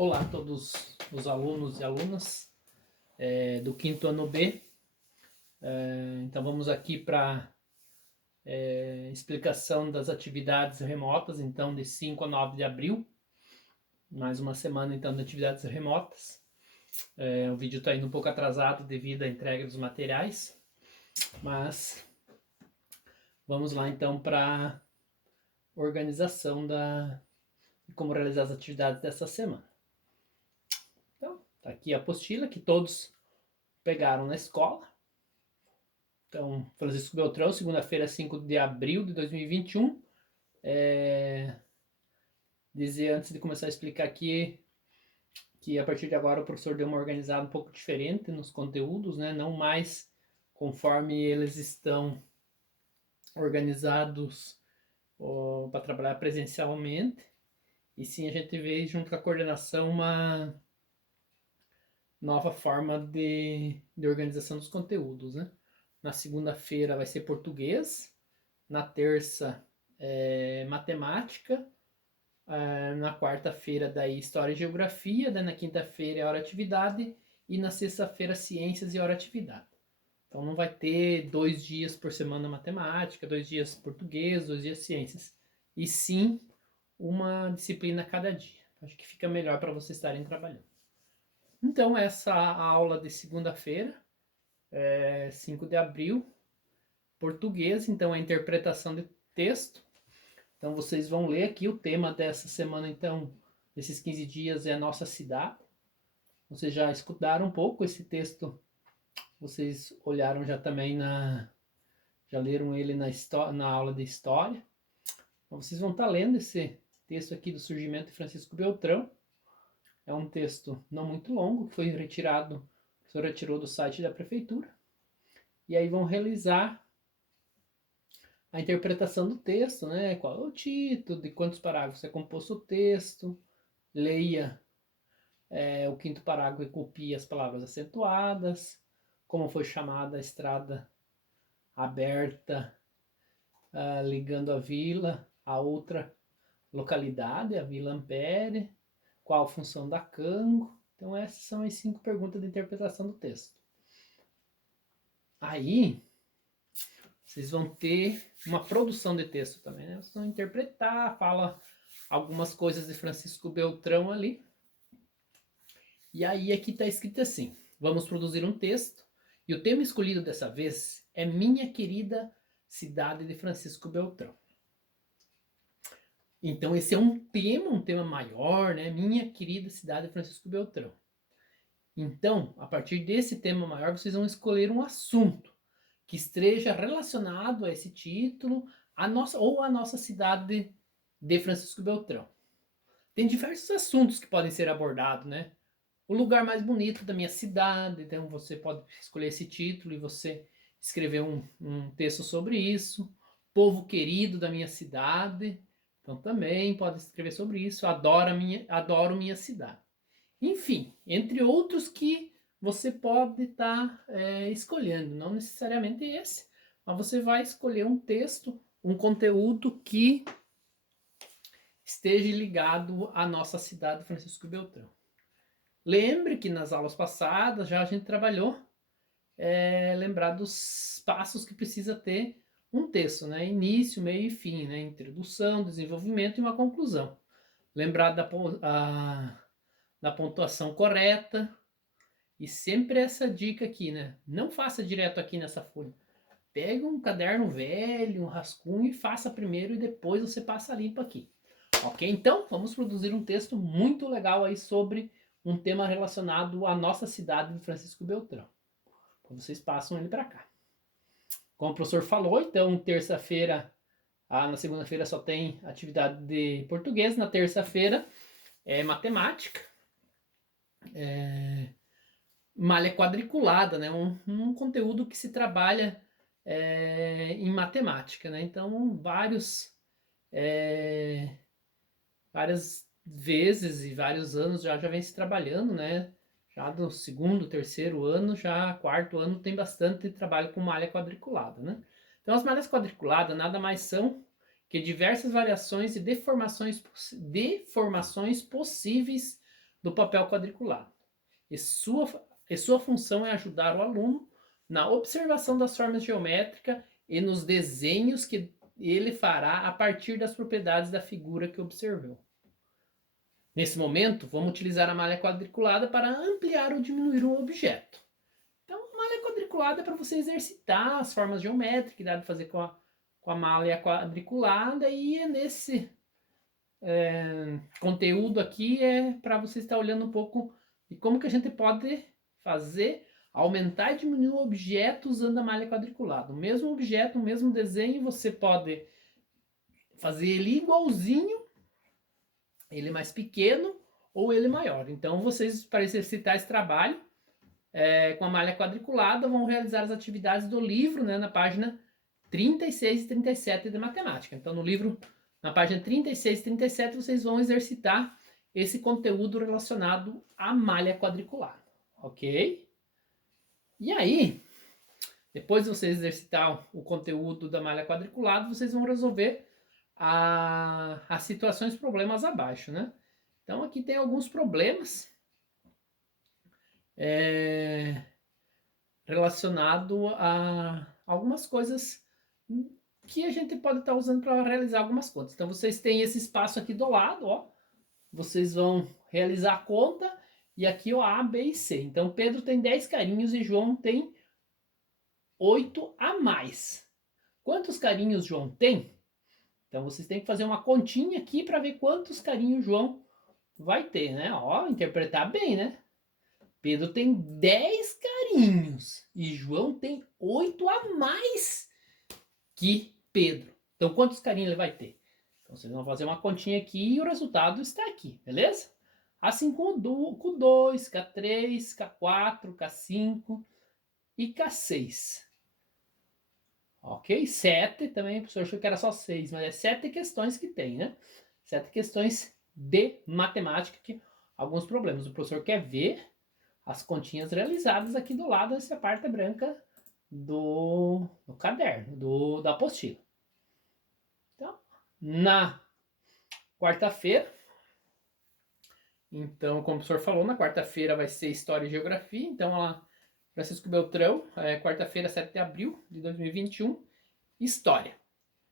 Olá a todos os alunos e alunas do quinto ano B. Então vamos aqui para explicação das atividades remotas, então de 5 a 9 de abril. Mais uma semana então de atividades remotas. O vídeo está indo um pouco atrasado devido à entrega dos materiais, mas vamos lá então para organização de como realizar as atividades dessa semana. Então, tá aqui a apostila que todos pegaram na escola. Então, Francisco Beltrão, segunda-feira, 5 de abril de 2021. Dizer antes de começar a explicar aqui que a partir de agora o professor deu uma organizada um pouco diferente nos conteúdos, né? Não mais conforme eles estão organizados para trabalhar presencialmente, e sim a gente vê junto com a coordenação uma nova forma de organização dos conteúdos, né? Na segunda-feira vai ser português, na terça matemática, na quarta-feira daí história e geografia, daí na quinta-feira é hora atividade e na sexta-feira ciências e hora atividade. Então não vai ter 2 dias por semana matemática, 2 dias português, 2 dias ciências, e sim uma disciplina a cada dia. Acho que fica melhor para vocês estarem trabalhando. Então essa aula de segunda-feira, 5 de abril, português, então a interpretação de texto. Então vocês vão ler aqui o tema dessa semana, então, desses 15 dias é a nossa cidade. Vocês já escutaram um pouco esse texto, vocês olharam já também já leram ele na aula de história. Então vocês vão estar lendo esse texto aqui do Surgimento de Francisco Beltrão. É um texto não muito longo, que foi retirado, o professor retirou do site da prefeitura. E aí vão realizar a interpretação do texto, né? Qual é o título, de quantos parágrafos é composto o texto, leia o quinto parágrafo e copie as palavras acentuadas, como foi chamada a estrada aberta ligando a vila a outra localidade, a Vila Ampere, qual a função da Cango. Então essas são as 5 perguntas de interpretação do texto. Aí vocês vão ter uma produção de texto também, né? Vocês vão interpretar, fala algumas coisas de Francisco Beltrão ali. E aí aqui está escrito assim: vamos produzir um texto, e o tema escolhido dessa vez é Minha Querida Cidade de Francisco Beltrão. Então esse é um tema maior, né? Minha Querida Cidade de Francisco Beltrão. Então, a partir desse tema maior, vocês vão escolher um assunto que esteja relacionado a esse título, a nossa cidade de Francisco Beltrão. Tem diversos assuntos que podem ser abordados, né? O lugar mais bonito da minha cidade, então você pode escolher esse título e você escrever um texto sobre isso. Povo querido da minha cidade, então também pode escrever sobre isso. Adoro minha cidade. Enfim, entre outros que você pode estar escolhendo, não necessariamente esse, mas você vai escolher um texto, um conteúdo que esteja ligado à nossa cidade, Francisco Beltrão. Lembre que nas aulas passadas já a gente trabalhou lembrar dos passos que precisa ter um texto, né? Início, meio e fim, né? Introdução, desenvolvimento e uma conclusão. Lembrar da pontuação correta. E sempre essa dica aqui, né? Não faça direto aqui nessa folha. Pega um caderno velho, um rascunho e faça primeiro e depois você passa limpo aqui. Ok? Então, vamos produzir um texto muito legal aí sobre um tema relacionado à nossa cidade de Francisco Beltrão. Então, vocês passam ele para cá. Como o professor falou, então, terça-feira, na segunda-feira só tem atividade de português, na terça-feira é matemática. Malha quadriculada, né? Um conteúdo que se trabalha em matemática, né? Então, várias vezes e vários anos já vem se trabalhando, né? Já no segundo, terceiro ano, já quarto ano tem bastante trabalho com malha quadriculada, né? Então, as malhas quadriculadas nada mais são que diversas variações e deformações possíveis do papel quadriculado. E sua função é ajudar o aluno na observação das formas geométricas e nos desenhos que ele fará a partir das propriedades da figura que observou. Nesse momento, vamos utilizar a malha quadriculada para ampliar ou diminuir um objeto. Então, a malha quadriculada é para você exercitar as formas geométricas que dá de fazer com a malha quadriculada, e nesse conteúdo aqui é para você estar olhando um pouco de como que a gente pode fazer, aumentar e diminuir o objeto usando a malha quadriculada. O mesmo objeto, o mesmo desenho, você pode fazer ele igualzinho, ele mais pequeno ou ele maior. Então, vocês, para exercitar esse trabalho, com a malha quadriculada, vão realizar as atividades do livro, né, na página 36 e 37 de matemática. Então, no livro, na página 36 e 37, vocês vão exercitar esse conteúdo relacionado à malha quadriculada, ok? E aí, depois de vocês exercitar o conteúdo da malha quadriculada, vocês vão resolver as situações, problemas abaixo, né? Então, aqui tem alguns problemas relacionado a algumas coisas que a gente pode estar usando para realizar algumas contas. Então, vocês têm esse espaço aqui do lado, ó. Vocês vão realizar a conta e aqui, ó, A, B e C. Então, Pedro tem 10 carinhos e João tem 8 a mais. Quantos carinhos João tem? Então, vocês têm que fazer uma continha aqui para ver quantos carinhos João vai ter, né? Ó, interpretar bem, né? Pedro tem 10 carinhos e João tem 8 a mais que Pedro. Então, quantos carinhos ele vai ter? Então, vocês vão fazer uma continha aqui e o resultado está aqui, beleza? Assim com o 2, K3, K4, K5 e K6. Ok? 7 também, o professor achou que era só 6, mas é 7 questões que tem, né? 7 questões de matemática, que alguns problemas. O professor quer ver as continhas realizadas aqui do lado dessa parte branca do caderno, da apostila. Então, na quarta-feira, então, como o professor falou, na quarta-feira vai ser História e Geografia. Então, lá, Francisco Beltrão, quarta-feira, 7 de abril de 2021, História.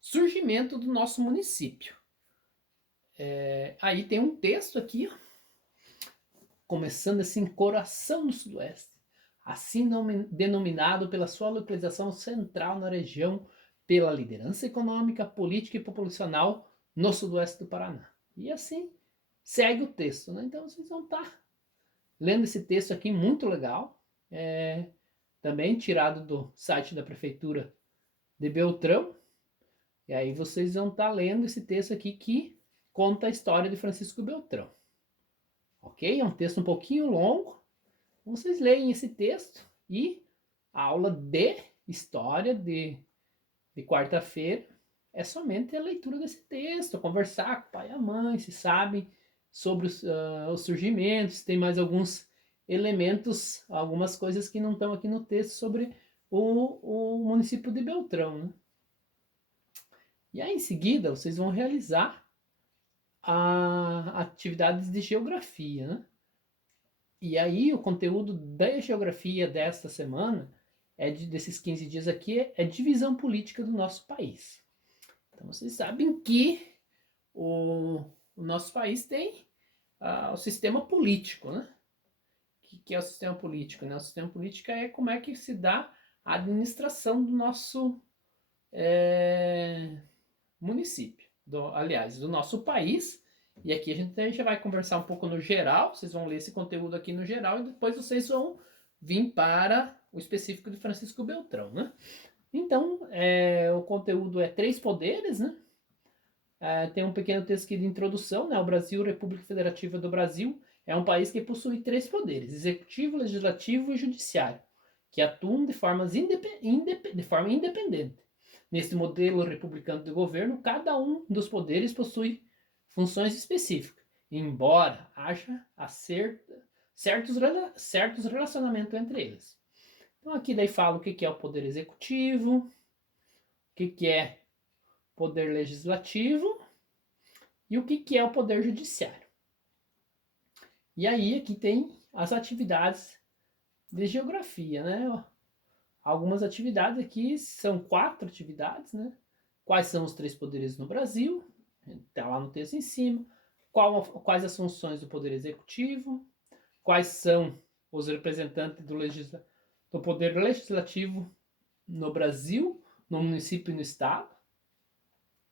Surgimento do nosso município. Aí tem um texto aqui, ó, começando assim, Coração do Sudoeste, assim denominado pela sua localização central na região, pela liderança econômica, política e populacional no sudoeste do Paraná. E assim segue o texto, né? Então vocês vão estar lendo esse texto aqui, muito legal, também tirado do site da Prefeitura de Beltrão, e aí vocês vão estar lendo esse texto aqui que conta a história de Francisco Beltrão. Ok? É um texto um pouquinho longo. Vocês leem esse texto e a aula de história de quarta-feira é somente a leitura desse texto, conversar com o pai e a mãe, se sabem sobre os surgimentos, tem mais alguns elementos, algumas coisas que não estão aqui no texto sobre o município de Beltrão, né? E aí em seguida vocês vão realizar atividades de geografia, né? E aí o conteúdo da geografia desta semana, desses 15 dias aqui, é divisão política do nosso país. Então vocês sabem que o nosso país tem o sistema político, né? O que é o sistema político, né? O sistema político é como é que se dá a administração do nosso município, do nosso país. E aqui a gente já vai conversar um pouco no geral, vocês vão ler esse conteúdo aqui no geral e depois vocês vão vir para o específico de Francisco Beltrão, né? Então, o conteúdo é 3 poderes, né? Tem um pequeno texto aqui de introdução, né? O Brasil, República Federativa do Brasil, é um país que possui 3 poderes, executivo, legislativo e judiciário, que atuam de forma independente. Neste modelo republicano de governo, cada um dos poderes possui funções específicas, embora haja certos relacionamentos entre eles. Então aqui daí fala o que é o poder executivo, o que é poder legislativo e o que é o poder judiciário. E aí aqui tem as atividades de geografia, né? Algumas atividades aqui, são 4 atividades, né? Quais são os 3 poderes no Brasil? Está lá no texto em cima. Quais as funções do Poder Executivo? Quais são os representantes do Poder Legislativo no Brasil, no município e no Estado?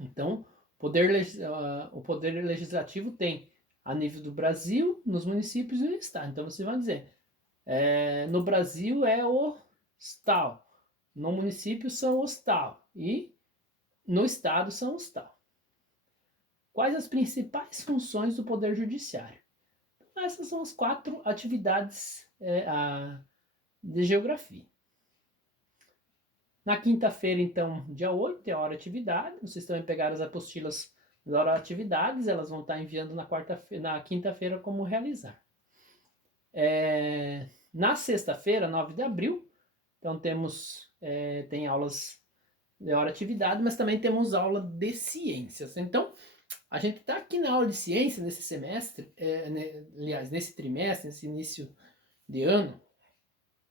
Então, o Poder Legislativo tem a nível do Brasil, nos municípios e no Estado. Então, você vai dizer, no Brasil é o tal, no município são os tal e no Estado são os tal. Quais as principais funções do Poder Judiciário? Essas são as 4 atividades de geografia. Na quinta-feira, então, dia 8, é a hora atividade. Vocês também pegaram as apostilas da hora atividades, elas vão estar enviando na quinta-feira como realizar. Na sexta-feira, 9 de abril, então tem aulas de hora atividade, mas também temos aula de ciências. Então, a gente está aqui na aula de ciência nesse semestre, aliás, nesse trimestre, nesse início de ano,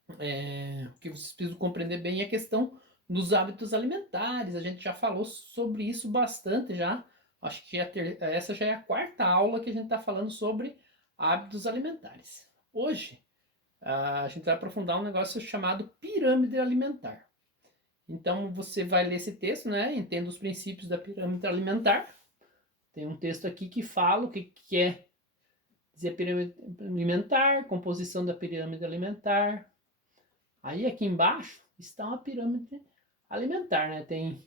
o que vocês precisam compreender bem é a questão dos hábitos alimentares. A gente já falou sobre isso bastante já. Acho que essa já é a 4ª aula que a gente está falando sobre hábitos alimentares. Hoje, a gente vai aprofundar um negócio chamado pirâmide alimentar. Então, você vai ler esse texto, né? Entenda os princípios da pirâmide alimentar. Tem um texto aqui que fala o que é dizer pirâmide alimentar, composição da pirâmide alimentar. Aí aqui embaixo está uma pirâmide alimentar, né? Tem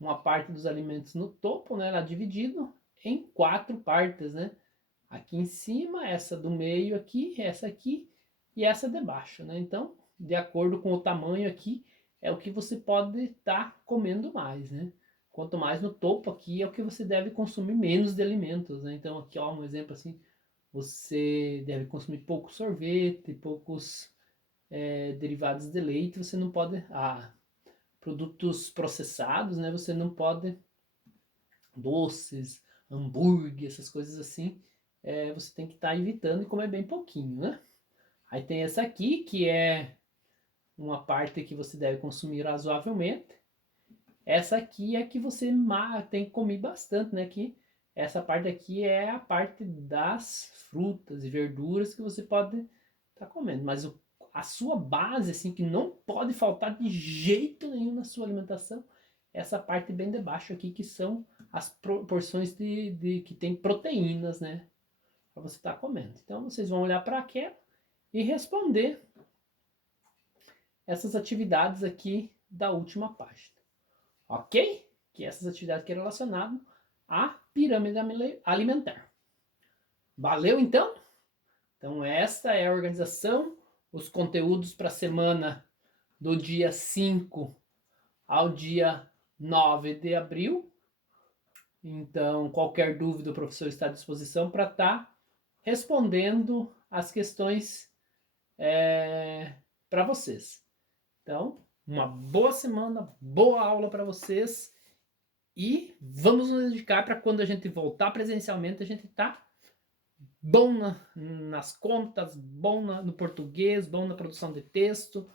uma parte dos alimentos no topo, né? Ela é dividido em 4 partes, né? Aqui em cima, essa do meio aqui, essa aqui e essa de baixo, né? Então, de acordo com o tamanho aqui, é o que você pode estar comendo mais, né? Quanto mais no topo aqui, é o que você deve consumir menos de alimentos, né? Então, aqui, ó, um exemplo assim, você deve consumir pouco sorvete, poucos derivados de leite, você não pode... produtos processados, né? Você não pode... doces, hambúrguer, essas coisas assim, você tem que estar evitando e comer bem pouquinho, né? Aí tem essa aqui, que é uma parte que você deve consumir razoavelmente. Essa aqui é que você tem que comer bastante, né? Que essa parte aqui é a parte das frutas e verduras que você pode estar comendo. Mas a sua base, assim, que não pode faltar de jeito nenhum na sua alimentação, é essa parte bem de baixo aqui, que são as porções que tem proteínas, né? Para você estar comendo. Então, vocês vão olhar para aquela e responder essas atividades aqui da última página. Ok? Que essas atividades que é relacionadas à pirâmide alimentar. Valeu, então? Então, esta é a organização, os conteúdos para a semana do dia 5 ao dia 9 de abril. Então, qualquer dúvida, o professor está à disposição para estar respondendo as questões para vocês. Então, uma boa semana, boa aula para vocês e vamos nos dedicar para quando a gente voltar presencialmente, a gente tá bom nas contas, bom no português, bom na produção de texto,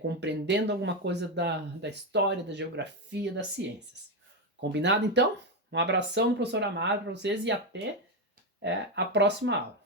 compreendendo alguma coisa da história, da geografia, das ciências. Combinado, então? Um abração do professor Amado para vocês e até a próxima aula.